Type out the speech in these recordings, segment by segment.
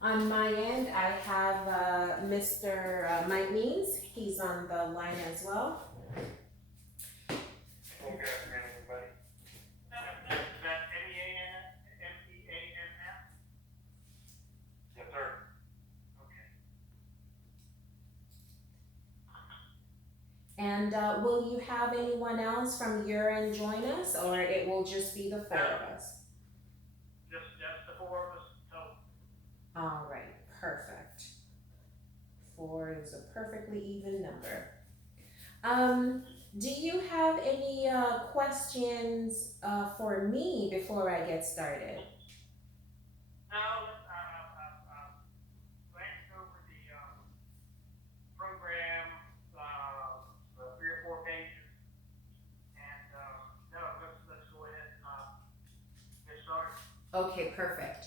On my end, I have Mr. Mike Means. He's on the line as well. Well, good afternoon, everybody. Is that MEANM? Yes, sir. Okay. And will you have anyone else from your end join us, or it will just be the four of us? Just the four of us, so. All right, perfect. Four is a perfectly even number. Do you have any questions for me before I get started? No, glanced over the, program, the 3 or 4 pages, and, no, let's go ahead and, get started. Okay, perfect.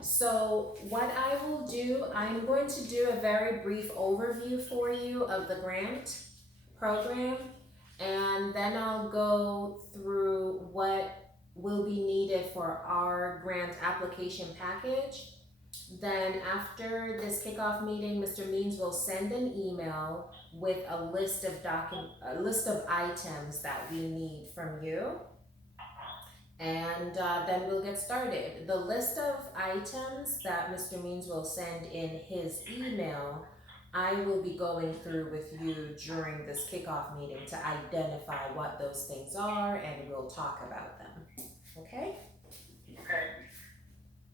So what I will do, I'm going to do a very brief overview for you of the grant program, and then I'll go through what will be needed for our grant application package. Then after this kickoff meeting, Mr. Means will send an email with a list of items that we need from you, and then we'll get started. The list of items that Mr. Means will send in his email, I will be going through with you during this kickoff meeting to identify what those things are, and we'll talk about them. Okay? Okay.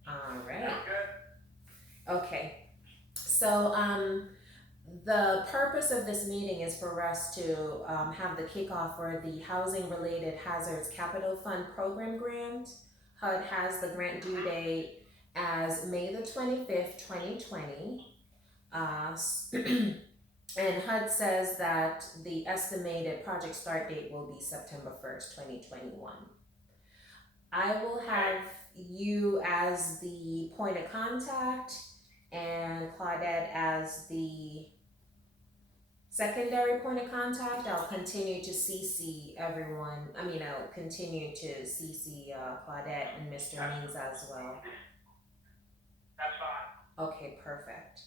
All right. Sounds good. Okay. So, the purpose of this meeting is for us to have the kickoff for the Housing Related Hazards Capital Fund Program Grant. HUD has the grant due date as May the 25th, 2020. And HUD says that the estimated project start date will be September 1st, 2021. I will have you as the point of contact and Claudette as the secondary point of contact. I'll continue to CC everyone. I'll continue to CC Claudette and Mr. Means as well. That's fine. Okay, perfect.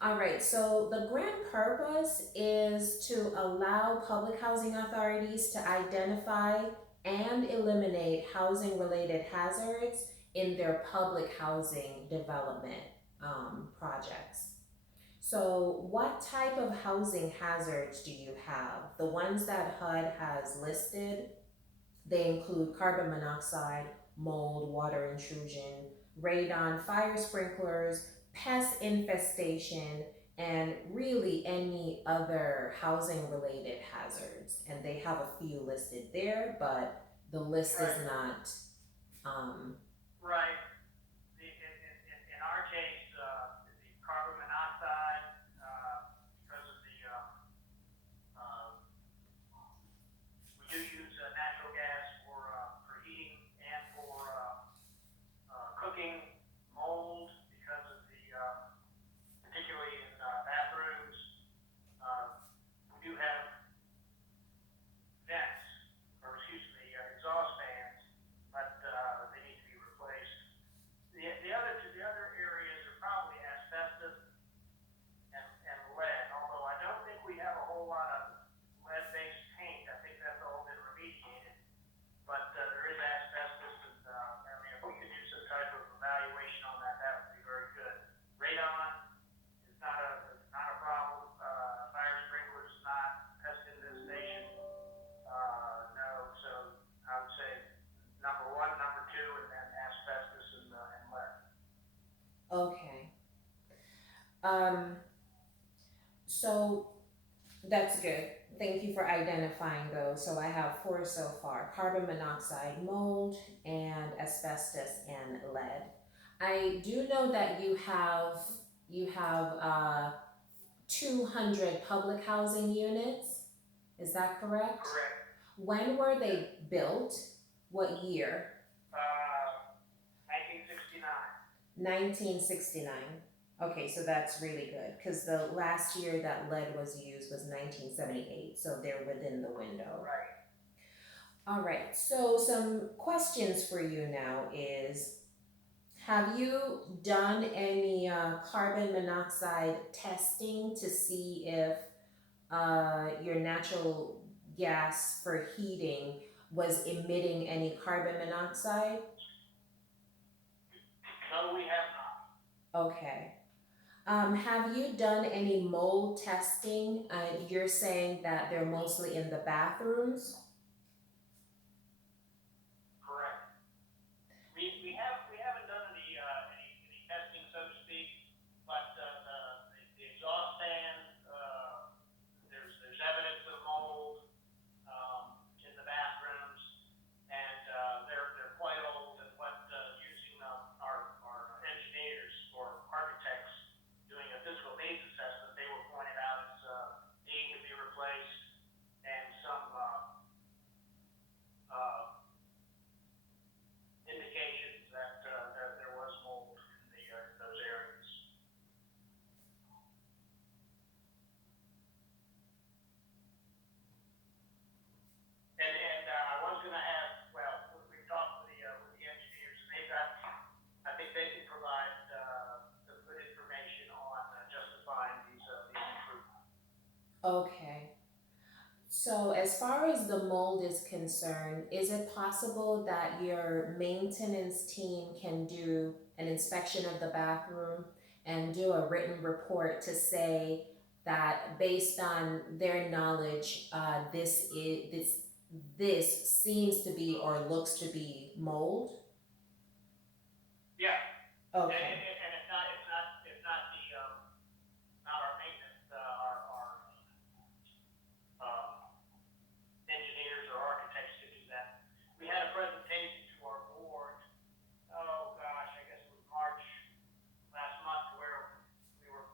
All right, so the grant purpose is to allow public housing authorities to identify and eliminate housing related hazards in their public housing development projects. So, what type of housing hazards do you have? The ones that HUD has listed, they include carbon monoxide, mold, water intrusion, radon, fire sprinklers, pest infestation, and really any other housing related hazards. And they have a few listed there, but the list is not. Right. In our case, the carbon monoxide, because of the, we do use, natural gas for heating and for, cooking, mold, because of the, particularly in, bathrooms. We do have vents, or excuse me, exhaust fans, but, they need to be replaced. The other areas are probably asbestos and lead, although I don't think we have a whole lot of lead-based paint. I think that's all been remediated. But, there is asbestos, and, if we could do some type of evaluation on that, that would be very good. Radon is not a problem. Fire sprinklers is not. Pest infestation, no. So I would say number one, number two, and then asbestos and lead. Okay. So that's good. Thank you for identifying those. So I have four so far: carbon monoxide, mold, and asbestos and lead. I do know that you have 200 public housing units. Is that correct? Correct. When were they built? What year? 1969. 1969. Okay, so that's really good because the last year that lead was used was 1978, so they're within the window. Right. All right, so some questions for you now is Have you done any carbon monoxide testing to see if your natural gas for heating was emitting any carbon monoxide? No, we have not. Okay. Have you done any mold testing? You're saying that they're mostly in the bathrooms? Correct. We haven't done any testing, so to speak, but the exhaust fans, there's evidence of mold in the bathrooms, and they're quite old. And what using our engineers or architects doing a physical needs assessment, they were pointed out as needing to be replaced, and some uh, indications that there was mold in those areas. And I was going to ask, well, we talked with the engineers, and they've got, I think they can provide some good information on justifying these improvements. Okay. So, as far as the mold is concerned, is it possible that your maintenance team can do an inspection of the bathroom and do a written report to say that based on their knowledge, this seems to be or looks to be mold? Yeah, Okay. and it's not the not our maintenance, um, engineers or architects to do that. We had a presentation to our board. Oh gosh, I guess it was March last month, where we were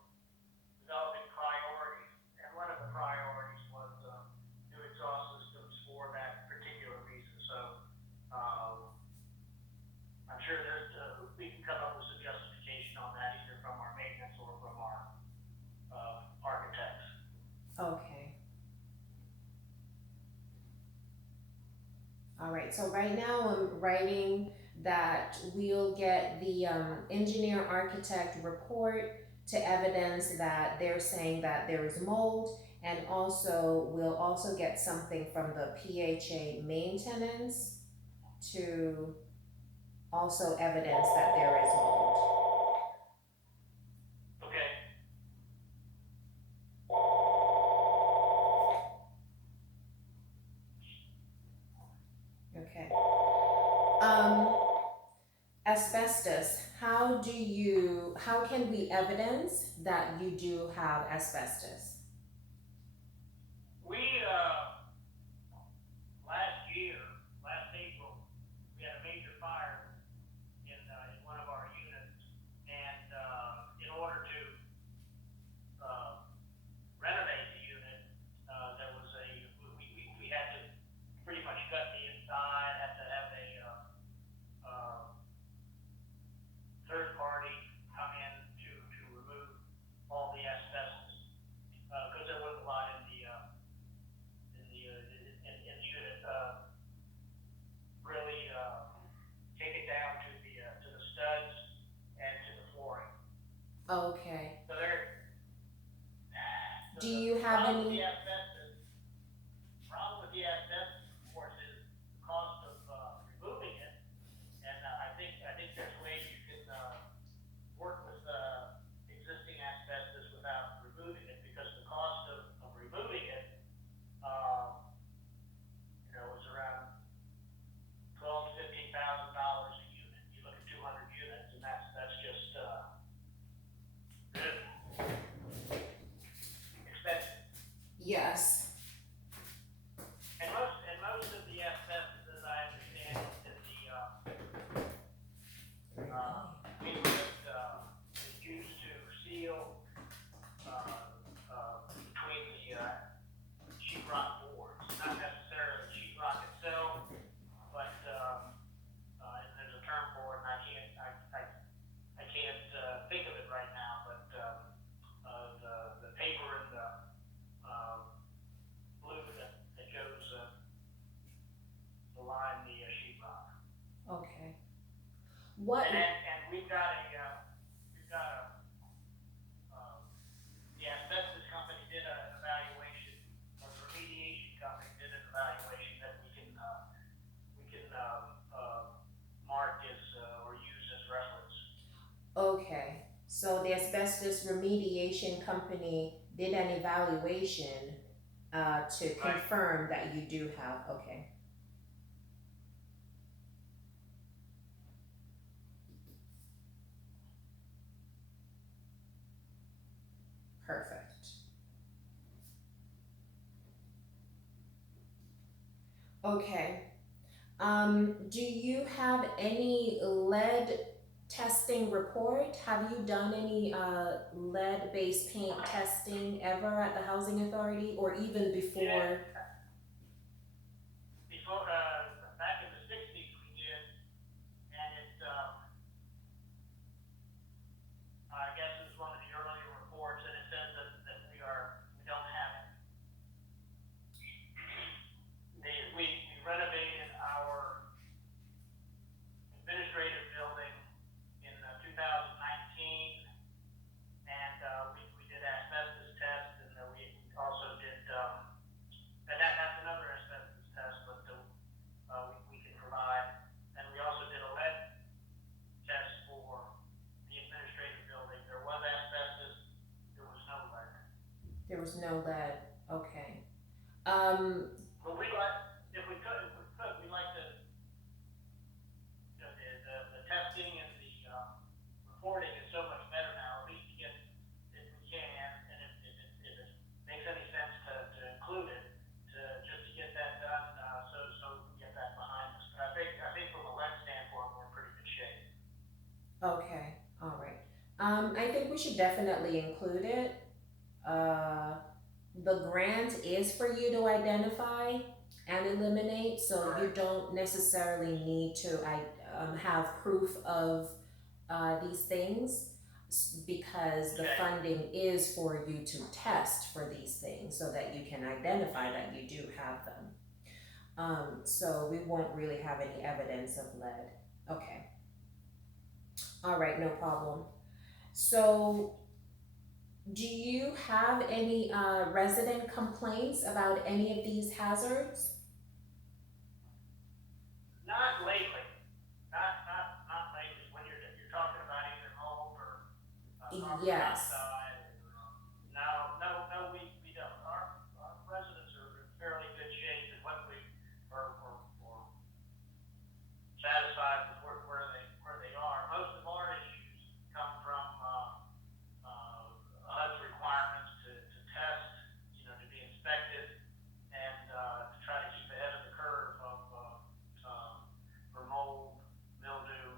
developing priorities, and one of the priorities was new exhaust systems for that particular reason. So um, I'm sure we can come up with some justification on that, either from our maintenance or from our architects. Okay. All right, so right now I'm writing that we'll get the engineer architect report to evidence that they're saying that there is mold, and also we'll also get something from the PHA maintenance to also evidence that there is mold. Okay. Okay. Um, Asbestos. How can we evidence that you do have asbestos? We last April, we had a major fire in one of our units, and in order to uh, renovate the unit, there was we had to pretty much gut the inside, had to have a third party come in to remove all the asbestos, because there was a lot in the unit. Really take it down to the studs and to the flooring. Okay. So there, Do you the have problem with the any? asbestos, of course, is the cost of removing it. And I think there's ways you can work with existing asbestos without removing it, because the cost of removing it, um, is around $12,000 to $15,000 a unit. You look at 200 units, and that's just expensive. Yes. And most of the asbestos, as I understand, is in liquid is used to seal between the sheetrock boards. Not necessarily the sheetrock itself, but and there's a term for it, and I can't think of it right now. But the paper and the um, glue that goes to line the sheetrock. Okay. What? And we've So the asbestos remediation company did an evaluation to Right. confirm that you do have, okay, perfect. Okay. Do you have any lead testing report? Have you done any lead-based paint testing ever at the housing authority or even Yeah, before? before, back in the sixties we did, and I guess it was one of the earlier reports, and it says that we don't have it. We renovated our administrative building in 2019, and we did asbestos tests, and we also did, and that's another asbestos test, but we can provide. And we also did a lead test for the administrative building. There was asbestos, there was no lead. There was no lead. Okay. Um, But we like, if we could, we like to, the testing and the reporting is so much better now. At least to get, if we can, and if it makes any sense to include it, just to get that done, so we can get that behind us. I think from a lead standpoint, we're in pretty good shape. okay. All right. I think we should definitely include it. Uh, the grant is for you to identify and eliminate, so you Correct. don't necessarily need to have proof of these things because the Okay. funding is for you to test for these things so that you can identify that you do have them. So we won't really have any evidence of lead. Okay. All right, no problem. So do you have any resident complaints about any of these hazards? Not lately. Not lately. When you're talking about either mold or carbon Yes. monoxide. No, we don't. Our residents are in fairly good shape, and what we are satisfied with where they are. Most of our issues come from HUD's requirements to test, to be inspected, and to try to keep ahead of the curve of for mold, mildew.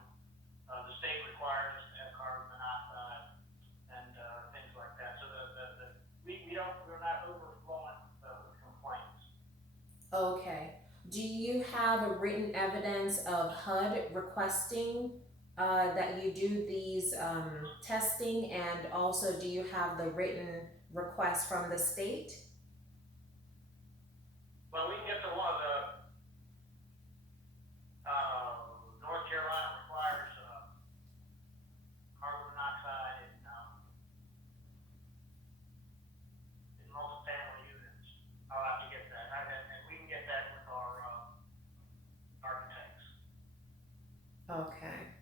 The state requires us to have carbon monoxide and things like that. So we're not overflowing with complaints. Okay. Do you have a written evidence of HUD requesting that you do these testing, and also do you have the written request from the state? Well, we can get the one. North Carolina requires carbon monoxide in multifamily units. I'll have to get that, and we can get that with our architects. Okay.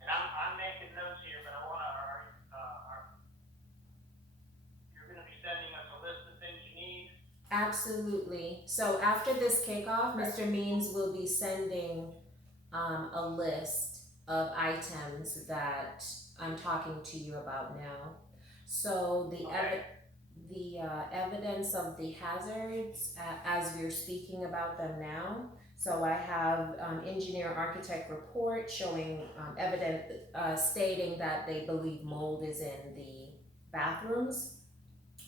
And I'm making notes here, but I want to. You're going to be sending us a list of things you need. Absolutely. So after this kickoff, Okay. Mr. Means will be sending a list of items that I'm talking to you about now. So Okay. the evidence of the hazards as we're speaking about them now. So I have engineer architect report showing evidence stating that they believe mold is in the bathrooms.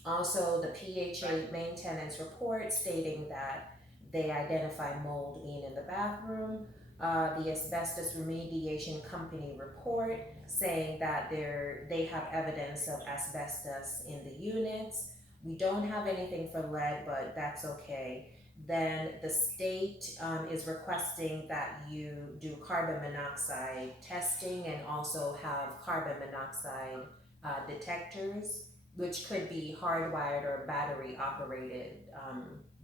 Also, the PHA maintenance report stating that they identify mold being in the bathroom. The asbestos remediation company report saying that they have evidence of asbestos in the units. We don't have anything for lead, but that's okay. then the state is requesting that you do carbon monoxide testing and also have carbon monoxide detectors, which could be hardwired or battery operated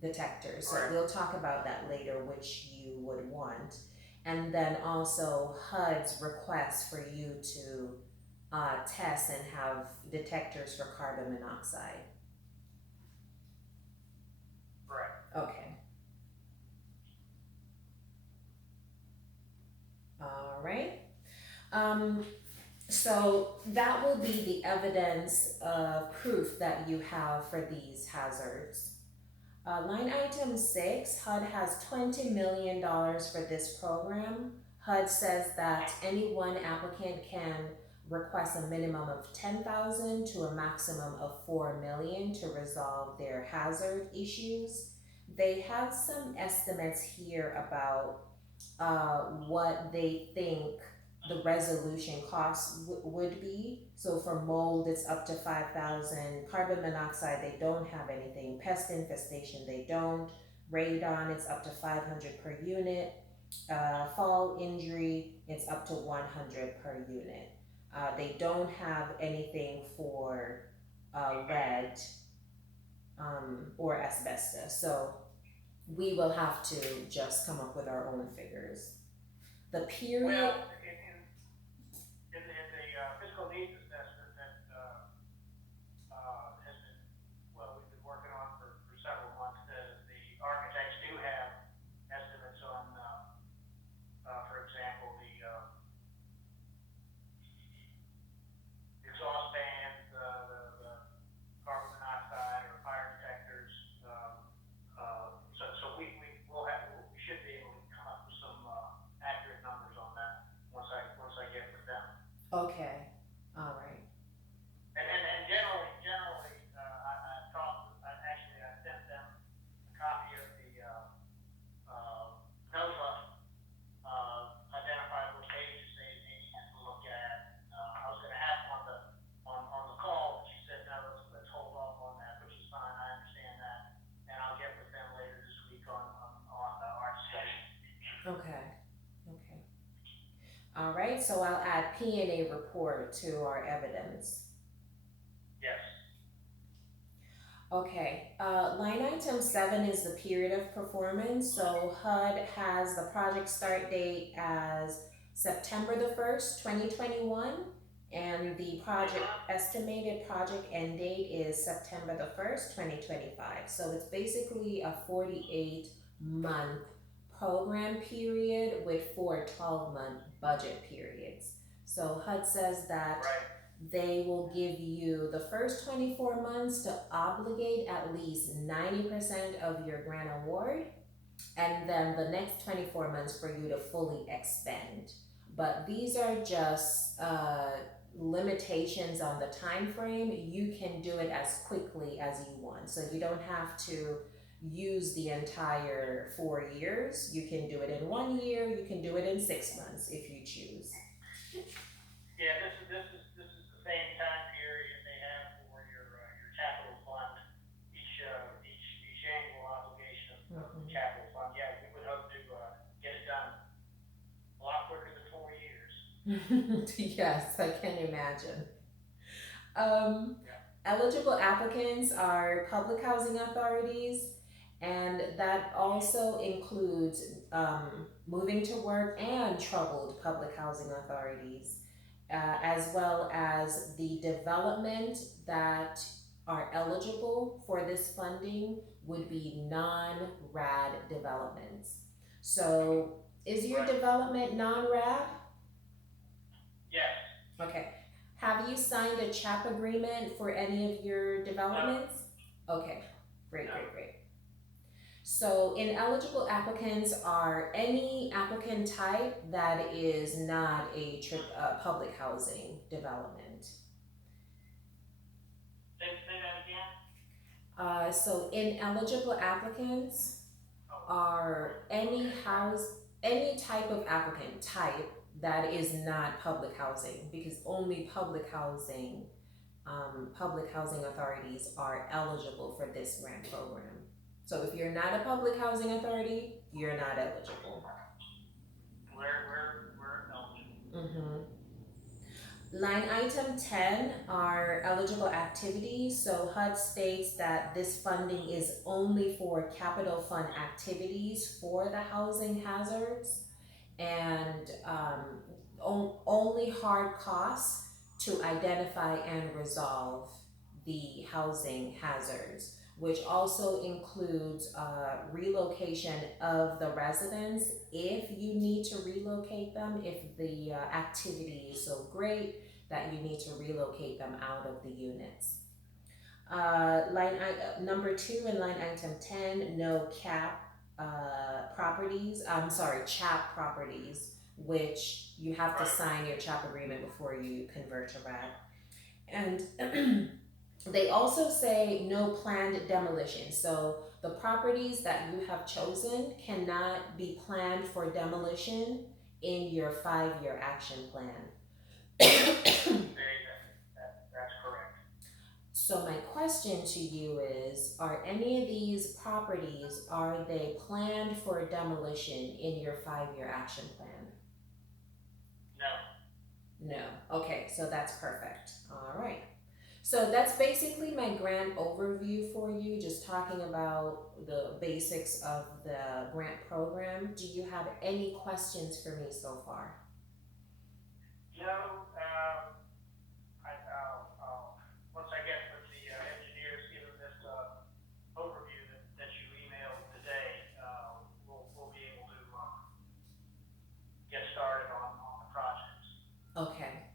detectors. So Correct. we'll talk about that later, which you would want. And then also HUD's request for you to test and have detectors for carbon monoxide. Correct. Okay. All right. Um, so that will be the evidence of proof that you have for these hazards. Line item 6, HUD has $20 million for this program. HUD says that any one applicant can request a minimum of 10,000 to a maximum of 4 million to resolve their hazard issues. They have some estimates here about what they think the resolution cost would be. So for mold, it's up to 5,000. Carbon monoxide, they don't have anything. Pest infestation, they don't. Radon, it's up to 500 per unit. Fall injury, it's up to 100 per unit. They don't have anything for lead or asbestos. So we will have to just come up with our own figures. The period. Well, in the fiscal needs assessment that has been, well, we've been working on for several months, the architects do have estimates on, for example, the exhaust fans, the carbon monoxide or fire detectors. So we should be able to come up with some accurate numbers on that once I get with them. Okay, all right. And generally, I've talked, I sent them a copy of the, NOFA, identified locations they need to look at. I was gonna have them on the call, but she said, no, let's hold off on that, which is fine, I understand that. And I'll get with them later this week on our discussion. Okay, okay. All right, so I'll add P&A report to our evidence. Yes. Okay, line item 7 is the period of performance. So HUD has the project start date as September the 1st, 2021, and the project estimated project end date is September the 1st, 2025. So it's basically a 48-month program period with 4 12-month budget periods. So HUD says that Right. they will give you the first 24 months to obligate at least 90% of your grant award, and then the next 24 months for you to fully expend. But these are just limitations on the time frame. You can do it as quickly as you want, so you don't have to use the entire 4 years. You can do it in 1 year, you can do it in 6 months if you choose. Yeah, this is the same time period they have for your capital fund, each annual obligation of the capital fund. Yeah, we would hope to get it done a lot quicker than 4 years. Yes, I can imagine. Yeah. Eligible applicants are public housing authorities, and that also includes moving to work and troubled public housing authorities, as well as the development that are eligible for this funding would be non-RAD developments. So, is your Right. development non-RAD? Yes. Okay. Have you signed a CHAP agreement for any of your developments? Okay, great, No. great. So ineligible applicants are any applicant type that is not a public housing development. Say that again? So ineligible applicants are any type of applicant type that is not public housing, because only public housing authorities are eligible for this grant program. So if you're not a public housing authority, you're not eligible. We're eligible. Mm-hmm. Line item 10 are eligible activities. So HUD states that this funding is only for capital fund activities for the housing hazards, and only hard costs to identify and resolve the housing hazards, which also includes relocation of the residents if you need to relocate them, if the activity is so great that you need to relocate them out of the units. Number 2 in line item 10, no cap properties. I'm sorry, CHAP properties, which you have to Right. sign your CHAP agreement before you convert to RAD. And they also say no planned demolition. So the properties that you have chosen cannot be planned for demolition in your 5-year action plan. That's correct. So my question to you is, are any of these properties, are they planned for demolition in your 5-year action plan? No. No. Okay, so that's perfect. All right. So that's basically my grand overview for you, just talking about the basics of the grant program. Do you have any questions for me so far? No. Once I get with the engineers, given this overview that you emailed today, we'll be able to get started on the projects. Okay.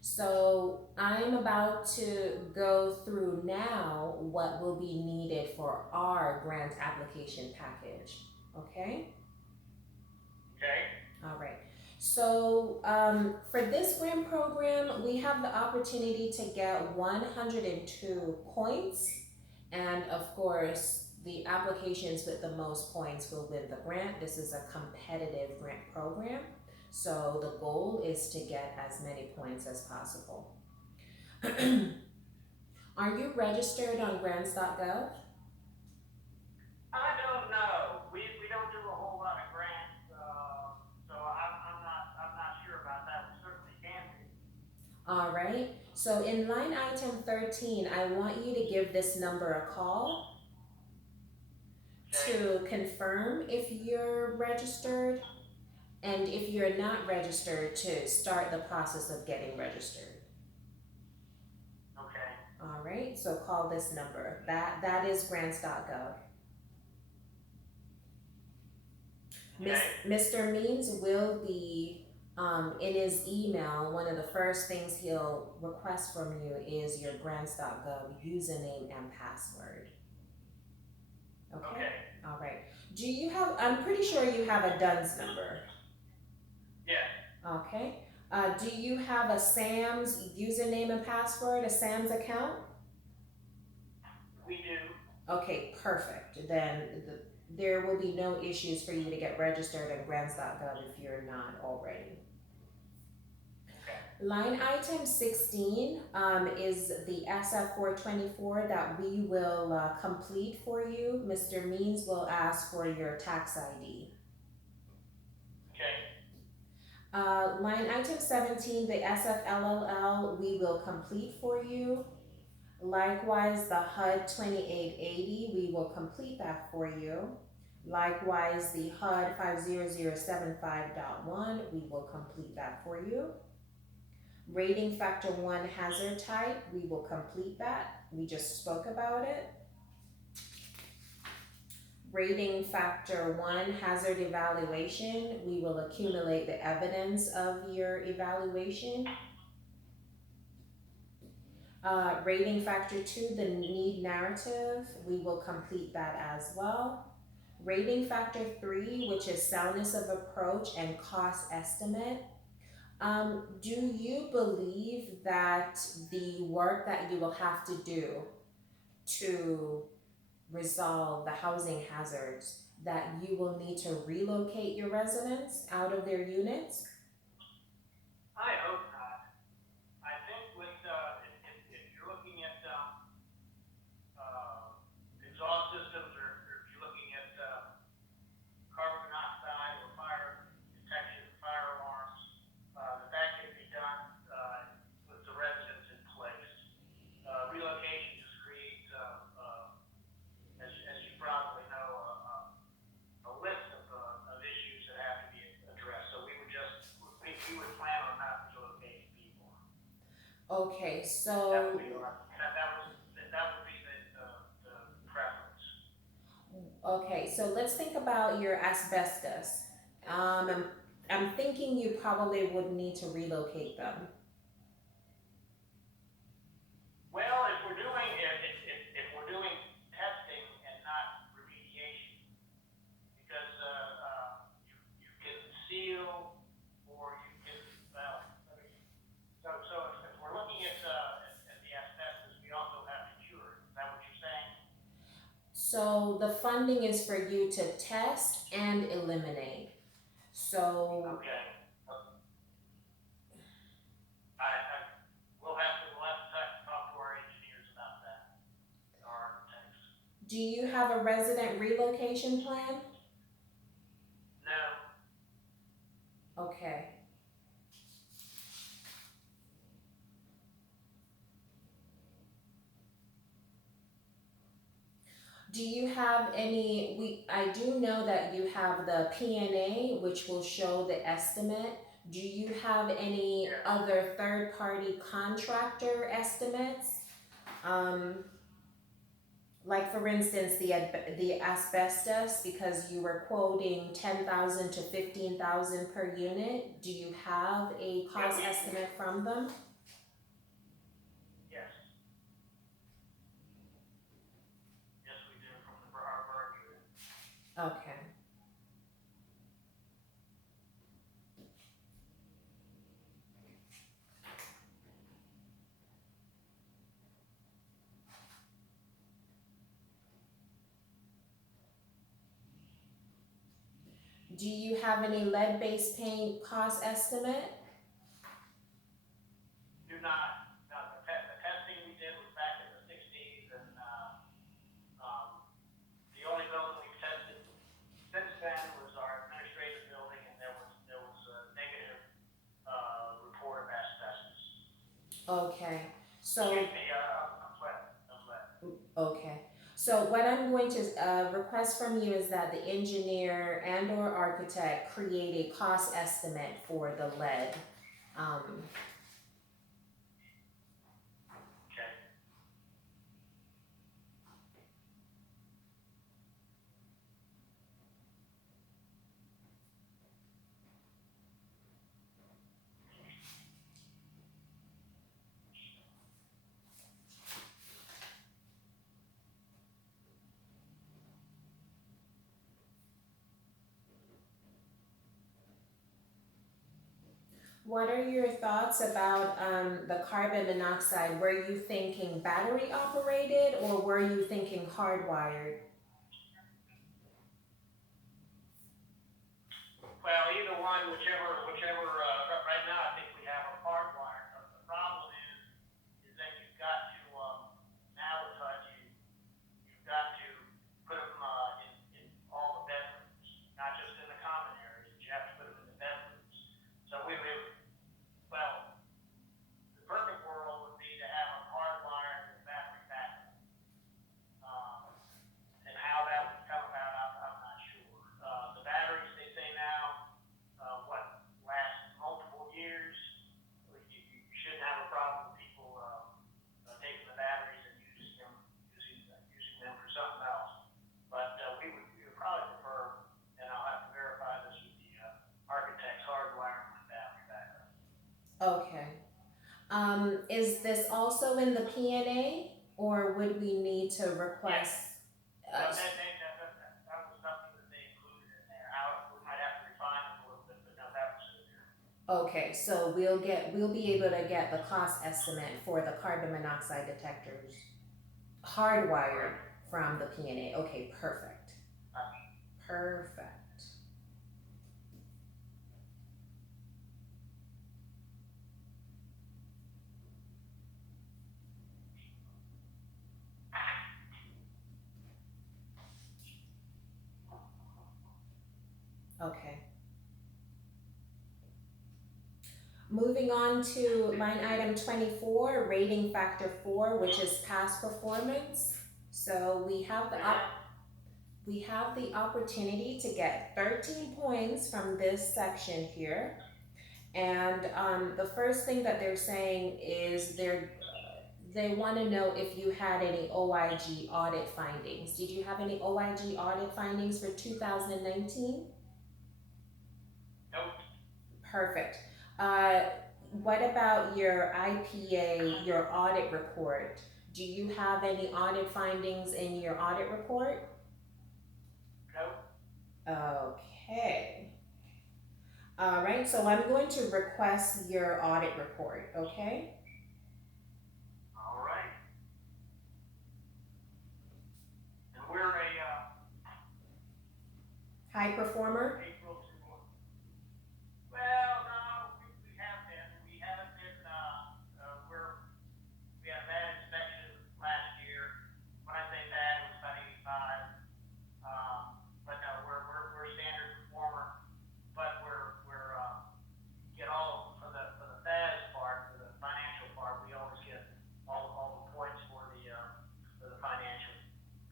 So I'm about to go through now what will be needed for our grant application package. Okay? Okay. All right. So for this grant program, we have the opportunity to get 102 points. And of course, the applications with the most points will win the grant. This is a competitive grant program. So the goal is to get as many points as possible. Are you registered on grants.gov? I don't know. We don't do a whole lot of grants, so I'm not sure about that. We certainly can be. All right. So in line item 13, I want you to give this number a call Okay. to confirm if you're registered, and if you're not registered, to start the process of getting registered. Okay. All right. So call this number. That is grants.gov. Okay. Mr. Means will be in his email. One of the first things he'll request from you is your grants.gov username and password. Okay? Okay. All right. Do you have, I'm pretty sure you have a DUNS number. Yes. Okay. Do you have a SAMS username and password, a SAMS account? We do. Okay, perfect. Then there will be no issues for you to get registered at grants.gov if you're not already. Okay. Line item 16 is the SF 424 that we will complete for you. Mr. Means will ask for your tax ID. Okay. Line item 17, the SFLLL, we will complete for you. Likewise, the HUD 2880, we will complete that for you. Likewise, the HUD 50075.1, we will complete that for you. Rating factor 1 hazard type, we will complete that. We just spoke about it. Rating factor 1 hazard evaluation, we will accumulate the evidence of your evaluation. Rating factor 2, the need narrative, we will complete that as well. Rating factor 3, which is soundness of approach and cost estimate. Do you believe that the work that you will have to do to resolve the housing hazards, that you will need to relocate your residents out of their units? I hope not. I think with if you're looking at exhaust systems or Okay, That so would be that would be the preference. okay, so let's think about your asbestos. I'm, I'm thinking you probably would need to relocate them. Well, if we're doing testing and not remediation, because you can seal or you can, well, I mean, so if we're looking at the asbestos, we also have to cure it. Is that what you're saying? So the funding is for you to test and eliminate. So, Okay. I we'll have to talk to our engineers about that, our architects. do you have a resident relocation plan? No, Okay. Do you have any, I do know that you have the PNA, which will show the estimate. Do you have any yeah. other third-party contractor estimates? Um, like for instance, the asbestos, because you were quoting 10,000 to 15,000 per unit. Do you have a Yeah, cost estimate from them? yes, yes, we do from our burn unit. Okay. Do you have any lead-based paint cost estimate? Do not, no, the testing we did was back in the sixties and, um, the only building we've tested since then was our administrative building and there was a negative, report of asbestos. Okay. So Excuse me, of lead. okay. So what I'm going to request from you is that the engineer and or architect create a cost estimate for the lead. Um, Okay. what are your thoughts about the carbon monoxide? Were you thinking battery operated or were you thinking hardwired? Well, either one, whichever, right now I think we have a hardwire. The problem is that you've got to, now with HUD, you've got to put them, in all the bedrooms, not just in the common areas, but you have to put them in the bedrooms. So we would, well, the perfect world would be to have them hardwired with battery backup. Um, and how that would come about, I'm not sure. The batteries, they say now, last multiple years. You shouldn't have a problem with people, taking the batteries and using them for something else. But, we would probably prefer, and I'll have to verify this with the, architect's hardwiring with battery backup. Okay. Is this also in the PNA or would we need to Yes, request? no, Uh, that was something that they included in there. We might have to refine it a little bit, but no, that was in there. Okay, so we'll be able to get the cost estimate for the carbon monoxide detectors hardwired Right. from the PNA. Okay, perfect. Perfect. Okay. Moving on to line item 24, rating factor 4, which is past performance. So we have the opportunity to get 13 points from this section here. And the first thing that they're saying is they want to know if you had any OIG audit findings. Did you have any OIG audit findings for 2019? Nope. Perfect. Uh, what about your IPA, your audit report? Do you have any audit findings in your audit report? Nope. Okay. All right, so I'm going to request your audit report, okay? All right. And we're a, High performer? April to, well, no, we have been, we haven't been, we had a bad inspection last year. When I say bad, it was about 85. But no, we're standard performer, but get all, for the FAS part, for the financial part, we always get all the points for the financial.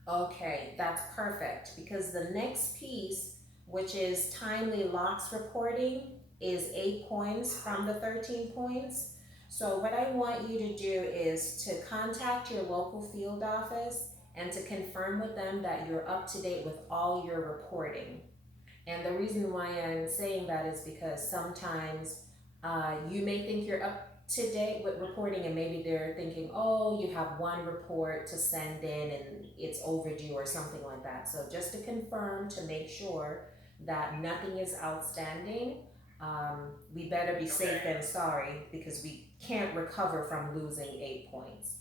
Okay, that's perfect because the next piece, which is timely locks reporting, is 8 points from the 13 points. So what I want you to do is to contact your local field office and to confirm with them that you're up to date with all your reporting. And the reason why I'm saying that is because sometimes you may think you're up to date with reporting, and maybe they're thinking, oh, you have one report to send in and it's overdue or something like that. So, just to confirm to make sure that nothing is outstanding, we better be safe than sorry because we can't recover from losing 8 points.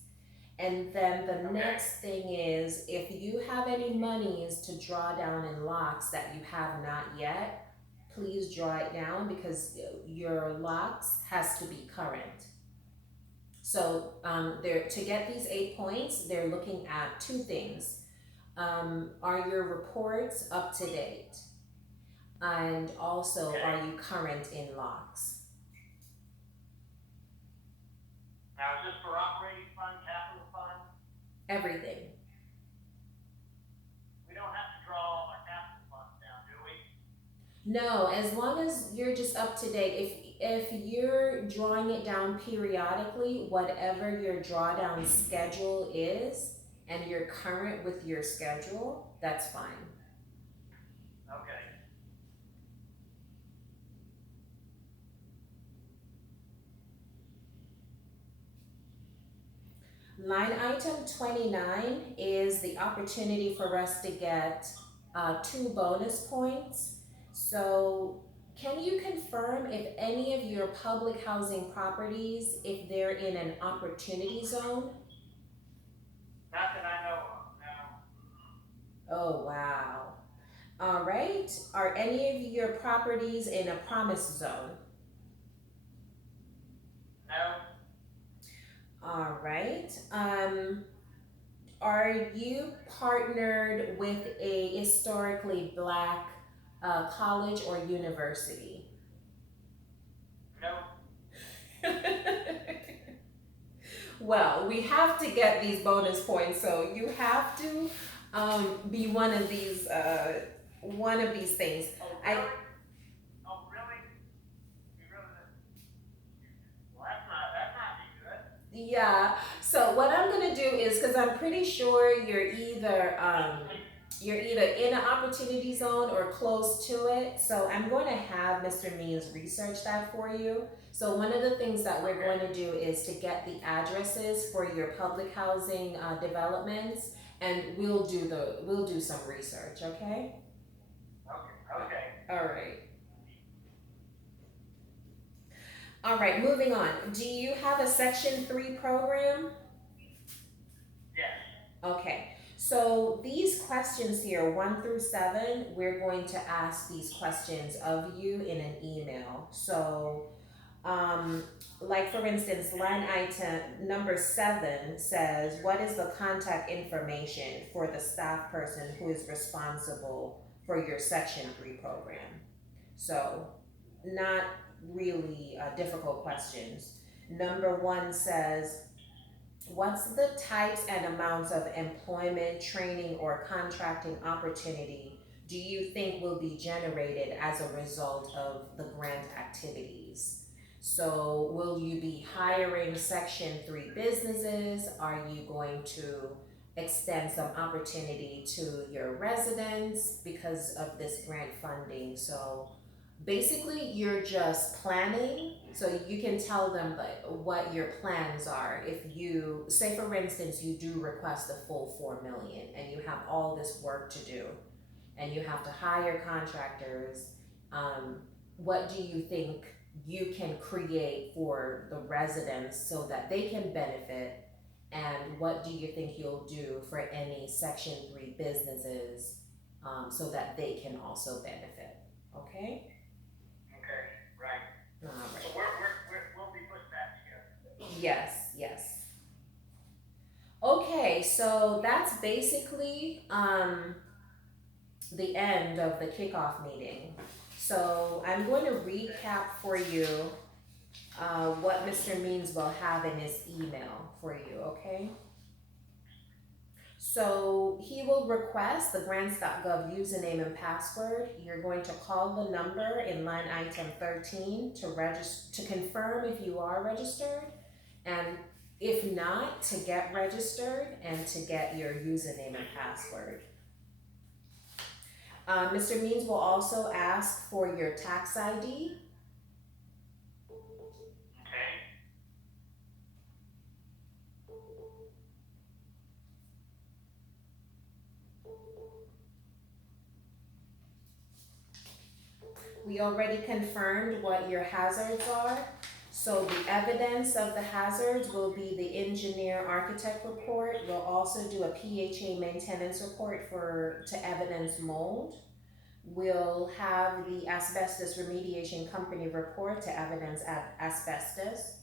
And then the next thing is if you have any monies to draw down in locks that you have not yet, please draw it down because your locks has to be current. So to get these 8 points, they're looking at two things. Are your reports up to date? And also, are you current in locks? Now, is this for operating fund, capital fund? Everything. We don't have to draw all our capital funds down, do we? No, as long as you're just up to date. If you're drawing it down periodically, whatever your drawdown schedule is, and you're current with your schedule, that's fine. Okay. Line item 29 is the opportunity for us to get 2 bonus points. So can you confirm if any of your public housing properties, if they're in an opportunity zone? Not that I know of, no. Oh, wow. All right. Are any of your properties in a promise zone? No. All right. Are you partnered with a historically black college or university? No. Well, we have to get these bonus points, so you have to be one of these things. Oh, I really? Oh, really? You really? Well, that's not too good. Yeah. So what I'm gonna do is because I'm pretty sure you're either in an opportunity zone or close to it. So I'm going to have Mr. Means research that for you. So one of the things that we're going to do is to get the addresses for your public housing developments, and we'll do some research. Okay. Okay. All right. All right. Moving on. Do you have a Section 3 program? Yes. Okay, so these questions here, 1 through 7, we're going to ask these questions of you in an email. So, like for instance, line item number 7 says, what is the contact information for the staff person who is responsible for your Section 3 program? So, not really difficult questions. Number 1 says, what's the types and amounts of employment, training, or contracting opportunity do you think will be generated as a result of the grant activities? So will you be hiring Section 3 businesses? Are you going to extend some opportunity to your residents because of this grant funding? So basically, you're just planning, so you can tell them what your plans are. If you say, for instance, you do request the full 4 million and you have all this work to do and you have to hire contractors, what do you think you can create for the residents so that they can benefit? And what do you think you'll do for any Section 3 businesses, so that they can also benefit? Okay? Okay, right. All So right. we'll be putting that together. Yes, yes. Okay, so that's basically the end of the kickoff meeting. So I'm going to recap for you what Mr. Means will have in his email for you, okay? So he will request the grants.gov username and password. You're going to call the number in line item 13 to confirm if you are registered, and if not, to get registered and to get your username and password. Mr. Means will also ask for your tax ID. Okay, We already confirmed what your hazards are. So the evidence of the hazards will be the engineer architect report. We'll also do a PHA maintenance report to evidence mold. We'll have the asbestos remediation company report to evidence asbestos.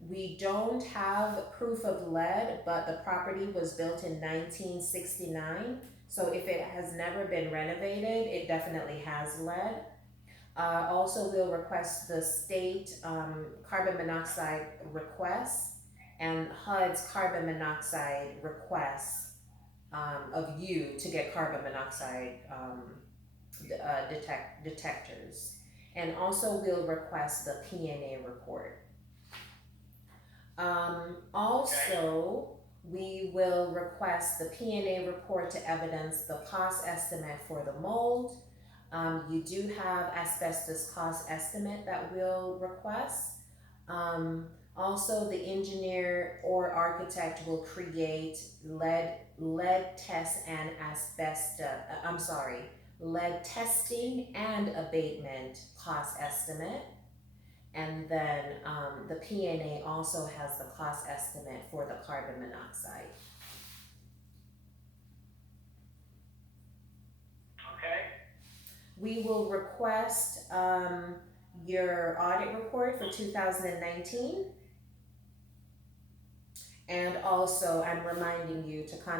We don't have proof of lead, but the property was built in 1969. So if it has never been renovated, it definitely has lead. Also, we'll request the state carbon monoxide requests and HUD's carbon monoxide requests of you to get carbon monoxide detectors. And also, we'll request the PNA report. Also, we will request the PNA report to evidence the cost estimate for the mold. You do have asbestos cost estimate that we'll request. Also, the engineer or architect will create lead test and lead testing and abatement cost estimate. And then the PNA also has the cost estimate for the carbon monoxide. okay, We will request your audit report for 2019. And also, I'm reminding you to contact